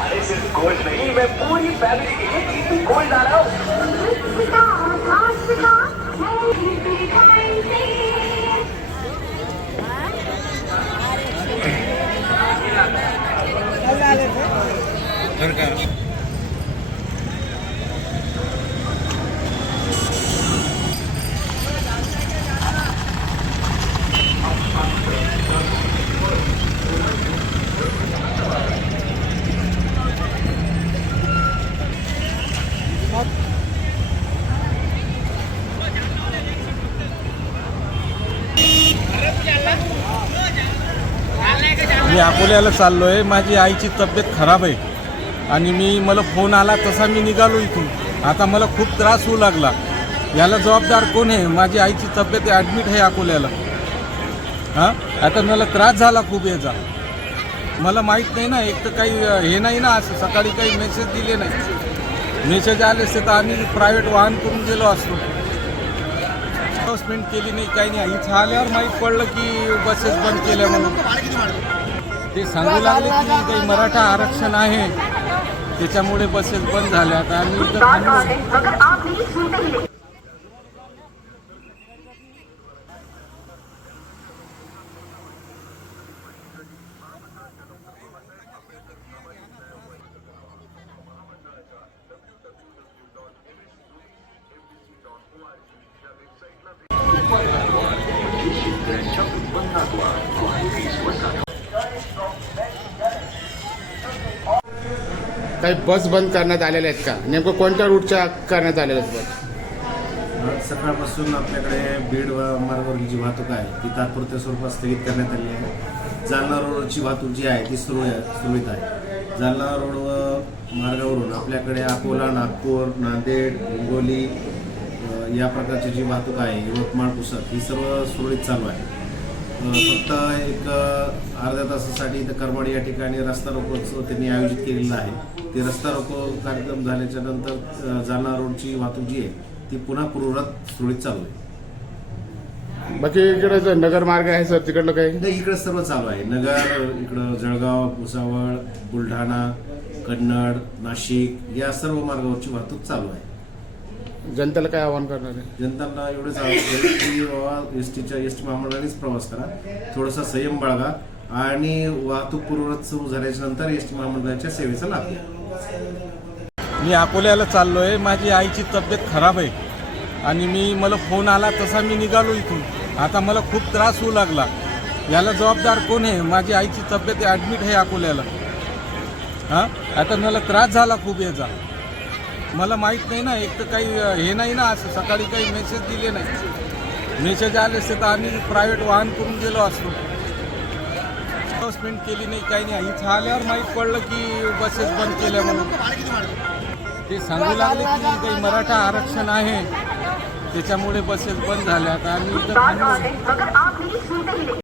अरे सिर्फ कोच नहीं, मैं पूरी फैमिली के लिए टीपी गोल्ड ला रहा हूँ। मी अकोल्याला चाललो आहे. माझी आईची तब्येत खराब आहे आणि मला फोन आला तसा मी निघालो इथून. आता मला खूप त्रास होऊ लागला. याला जबाबदार कोण आहे? माझी आईची तब्येत ॲडमिट आहे अकोल्याला. हां, आता मला त्रास झाला खूप याचा. मला माहीत नाही ना, एक तर काही हे नाही ना, असं सकाळी काही मेसेज दिले नाही. मेसेज आले असते तर आम्ही प्रायव्हेट वाहन करून गेलो असतो. अनाउन्समेंट केली नाही, काही नाही. इथं आल्यावर माहीत पडलं की बसेस बंद केल्या म्हणून. ते सांगू लागले की काही मराठा आरक्षण आहे, त्याच्यामुळे बसेस बंद झाल्या. आता आम्ही इथं काही बस बंद करण्यात आलेल्या आहेत का? नेमकं कोणत्या रूटच्या करण्यात आलेल्या आहेत बस? आज सकाळपासून आपल्याकडे बीड मार्गावरील जी वाहतूक आहे ती तात्पुरत्या स्वरूपात स्थगित करण्यात आली आहे. जालना रोडची वाहतूक जी आहे ती सुरळीत आहे. जालना रोड मार्गावरून आपल्याकडे अकोला, नागपूर, नांदेड, हिंगोली या प्रकारची जी वाहतूक आहे, यवतमाळ, पुसद, ही सर्व सुरळीत चालू आहे. फक्त एक अर्ध्या तासासाठी इथं करमाड या ठिकाणी रस्ता रोकोचं त्यांनी आयोजित केलेलं आहे. ते रस्ता रोको कार्यक्रम झाल्याच्या नंतर जालना रोडची वाहतूक जी आहे ती पुन्हा पूर्ववत सुरळीत चालू आहे. बाकी इकडे नगर मार्ग आहे सर, तिकडलं काही नाही, इकडं सर्व चालू आहे. नगर, इकडं जळगाव, भुसावळ, बुलढाणा, कन्नड, नाशिक या सर्व मार्गावरची वाहतूक चालू आहे. जनतेला काय आवाहन करणार आहे? जनतांना एवढंच आवाहन की बाबा एसटी महामंडळानेच प्रवास करा, थोडासा संयम बाळगा आणि वाहतूक पूर्ववत सुरू झाल्याच्या नंतर एसटी महामंडळाच्या सेवेचा लाभ घ्या. मी अकोल्याला चाललो आहे. माझी आईची तब्येत खराब आहे आणि मला फोन आला तसा मी निघालो इथून. आता मला खूप त्रास होऊ लागला. याला जबाबदार कोण आहे? माझी आईची तब्येत ॲडमिट आहे अकोल्याला. हां, आता मला त्रास झाला खूप याचा. मला माहीत नाही ना, एक तर काही हे नाही ना, असं सकाळी काही मेसेज दिले नाही. मेसेज आले असते तर आम्ही प्रायव्हेट वाहन करून गेलो असतो. अनाउन्समेंट केली नाही, काही नाही. इथं आल्यावर माहीत पडलं की बसेस बंद केल्या म्हणून. ते सांगू लागले की काही मराठा आरक्षण आहे, त्याच्यामुळे बसेस बंद झाल्या. आता आम्ही इथं